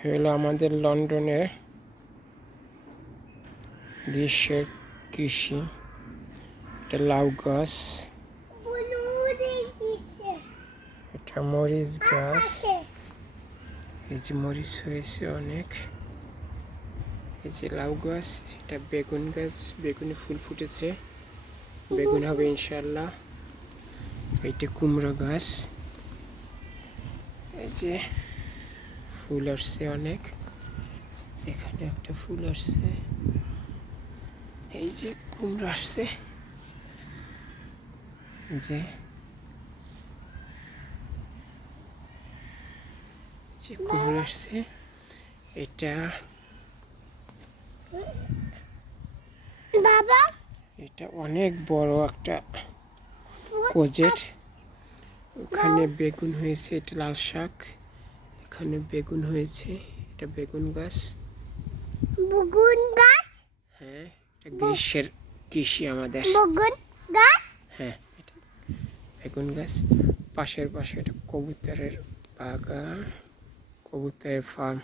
হলো আমাদের লন্ডনের গ্রীষ্মের কৃষি এটা লাউ গাছ। এটা মরিচ গাছ। এই যে মরিচ হয়েছে অনেক। এই যে লাউ গাছ, এটা বেগুন গাছ। বেগুনে ফুল ফুটেছে। বেগুন হবে ইনশাল্লাহ এইটা কুমড়ো গাছ। এই যে ফুল আসছে অনেক। এখানে একটা ফুল আসছে। এই যে কুমড়ো আসছে। যে। যে কুমড়ো আসছে। এটা বাবা। এটা অনেক বড় একটা কোজেট ওখানে বেগুন হয়েছে এটা লাল শাক। এখানে বেগুন হয়েছে এটা বেগুন গাছ। বেগুন গাছ? হ্যাঁ এটা গ্রীষ্মের কৃষি আমাদের। বেগুন গাছ? হ্যাঁ এটা বেগুন গাছ। পাশের পাশে এটা কবুতরের বাগান কবুতরের ফার্ম